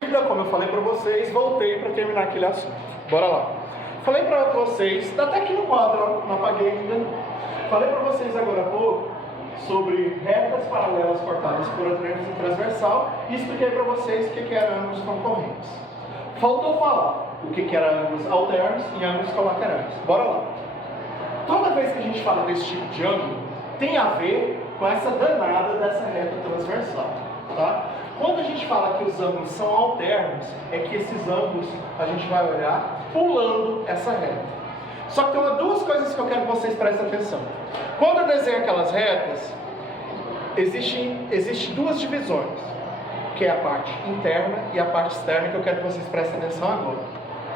Como eu falei para vocês, voltei para terminar aquele assunto. Bora lá. Falei para vocês, tá até aqui no quadro, não apaguei ainda não. Falei para vocês agora há pouco sobre retas paralelas cortadas por ângulos em transversal e expliquei para vocês o que eram ângulos concorrentes. Faltou falar o que eram ângulos alternos e ângulos colaterais. Bora lá. Toda vez que a gente fala desse tipo de ângulo, tem a ver com essa danada dessa reta transversal, tá? Quando a gente fala que os ângulos são alternos, é que esses ângulos a gente vai olhar pulando essa reta. Só que tem duas coisas que eu quero que vocês prestem atenção. Quando eu desenho aquelas retas, existe duas divisões, que é a parte interna e a parte externa, que eu quero que vocês prestem atenção agora.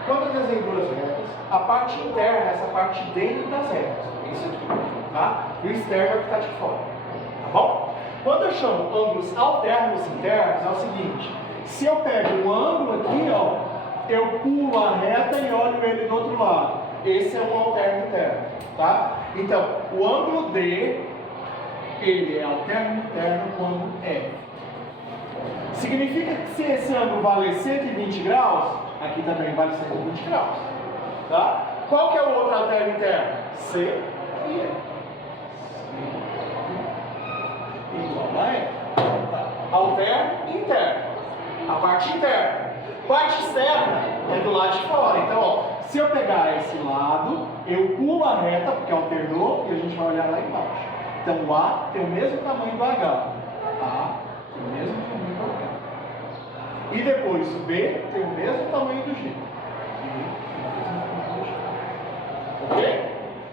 Quando eu desenho duas retas, a parte interna é essa parte dentro das retas, isso aqui, tá? E o externo é o que está de fora, tá bom? Quando eu chamo ângulos alternos internos, é o seguinte: se eu pego um ângulo aqui, ó, eu pulo a reta e olho ele do outro lado. Esse é um alterno interno, tá? Então, o ângulo D, ele é alterno interno quando é. Significa que se esse ângulo vale 120 graus, aqui também vale 120 graus, tá? Qual que é o outro alterno interno? C e E. Igual a E. Tá. Alterno interno. A parte interna. Parte externa é do lado de fora. Então, ó, se eu pegar esse lado, eu pulo a reta, porque alternou, e a gente vai olhar lá embaixo. Então, o A tem o mesmo tamanho do H. A tem o mesmo tamanho do H. E depois o B tem o mesmo tamanho do G. Ok?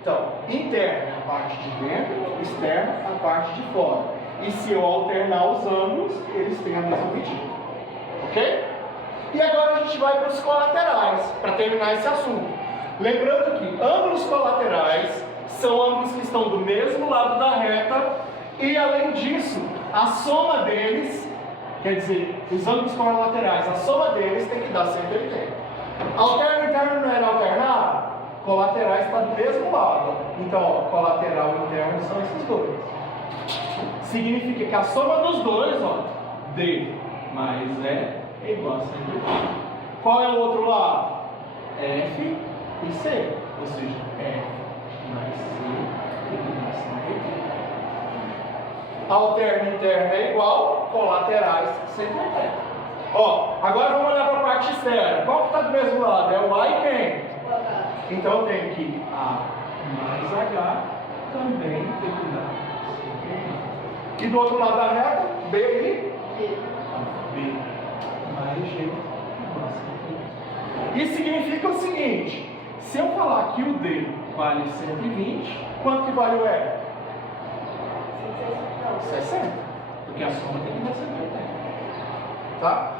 Então, interno é a parte de dentro, externo a parte de fora. E se eu alternar os ângulos, eles têm a mesma medida. Ok? E agora a gente vai para os colaterais, para terminar esse assunto. Lembrando que ângulos colaterais são ângulos que estão do mesmo lado da reta e, além disso, a soma deles, quer dizer, os ângulos colaterais, a soma deles tem que dar 180. Alterno interno não era alternado? Colaterais está do mesmo lado. Então, ó, colateral e interno são esses dois. Significa que a soma dos dois, ó, D mais E é igual a 180. Qual é o outro lado? F e C. Ou seja, F mais C é igual a 180. Alterno interno é igual, colaterais 180. Ó, agora vamos olhar para a parte externa. Qual que está do mesmo lado? É o A e quem? Então eu tenho que A mais H também tem que dar 180. E do outro lado da reta, B e G. B mais G igual a 180. Isso significa o seguinte: se eu falar que o D vale 120, quanto que vale o E? 60. Porque a soma tem que dar 180. Tá?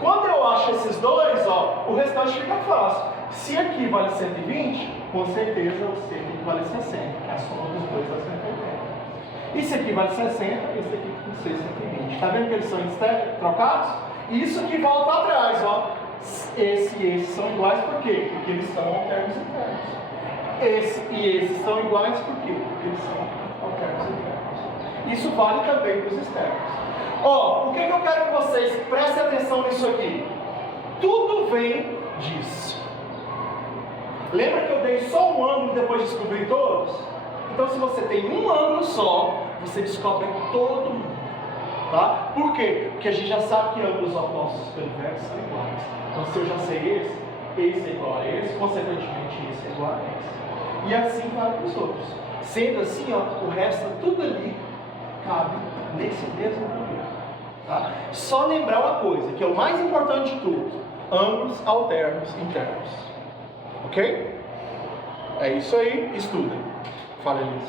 Quando eu acho esses dois, ó, o restante fica fácil. Se aqui vale 120, com certeza o C tem que vale 60, que a soma dos dois dá 180. E se aqui vale 60, esse aqui com C 120. Tá vendo que eles são trocados? Isso que volta atrás, ó. Esse e esse são iguais por quê? Porque eles são alternos internos. Esse e esses são iguais por quê? Porque eles são alternos internos. Isso vale também para os externos. Ó, o que eu quero que vocês prestem atenção nisso aqui? Tudo vem disso. Lembra que eu dei só um ângulo e depois descobri todos? Então, se você tem um ângulo só, você descobre todo mundo. Tá? Por quê? Porque a gente já sabe que ângulos opostos periféricos são iguais. Então, se eu já sei esse é igual a esse, consequentemente esse é igual a esse. E assim vai para os outros. Sendo assim, ó, o resto tudo ali cabe nesse mesmo problema. Tá? Só lembrar uma coisa, que é o mais importante de tudo: ângulos alternos internos. Ok? É isso aí, estudem. Fala, Elisa.